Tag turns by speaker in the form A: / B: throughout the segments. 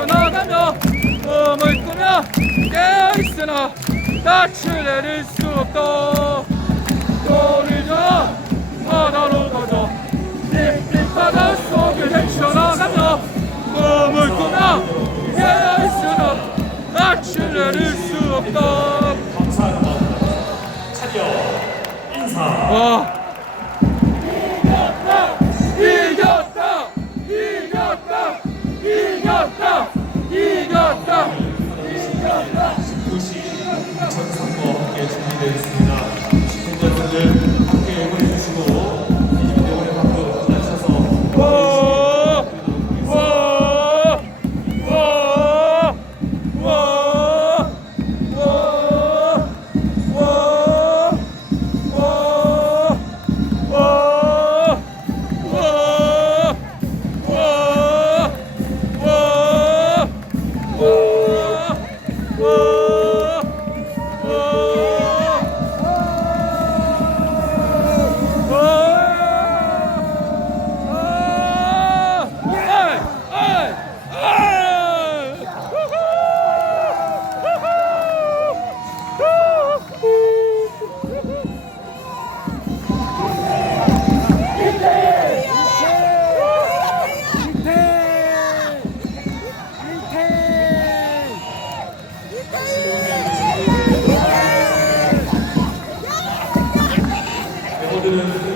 A: 헤쳐나가며 꿈을 꾸며 깨어있으나 낯을 내릴 수 없다. 돈을 줘 바다로 가져 깊빛 바다 속을 헤쳐나가며 꿈을 꾸며 깨어있으나 낯을 내릴 수 없다.
B: 감사합니다. 차려. 인사.
A: 와.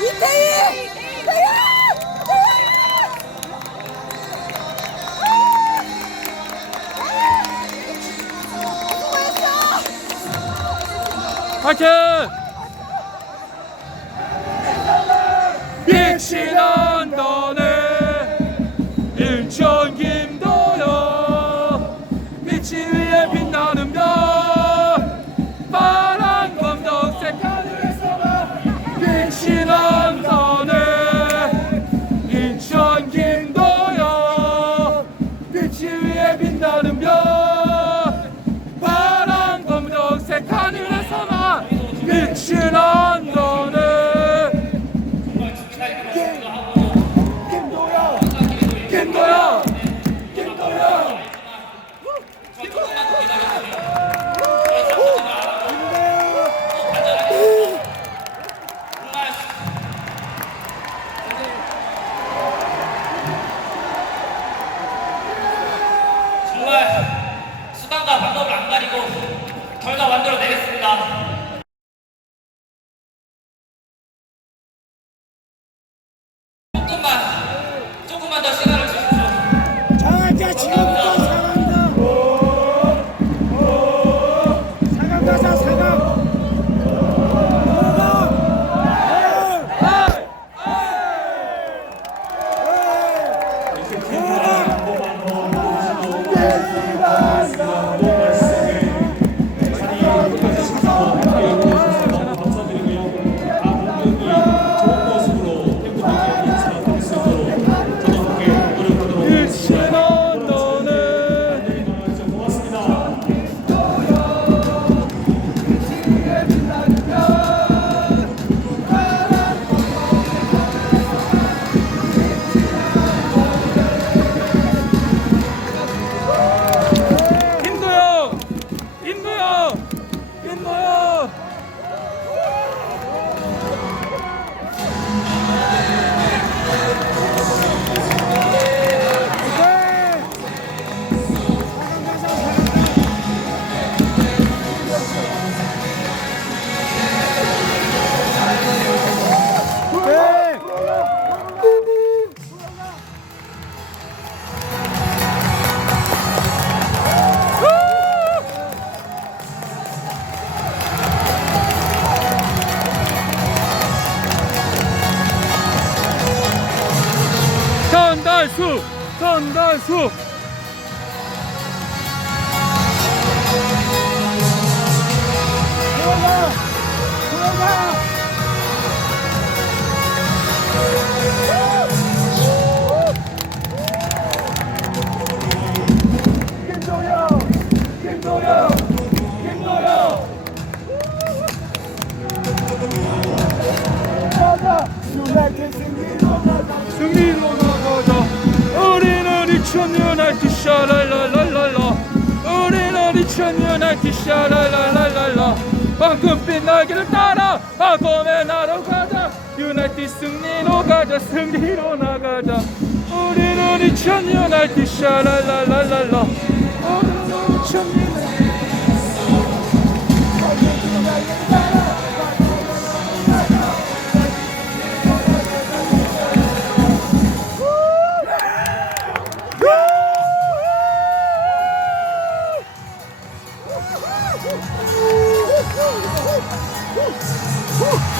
C: 이태희.
A: 파이팅! Hallelujah. 2000년 할티 샤랄랄랄랄라. 황금빛 날개를 따라 아범의 나로 가자. 유나이티드 승리로 가자 승리로 나가자. 우리는 2000년 할티 샤랄랄랄랄라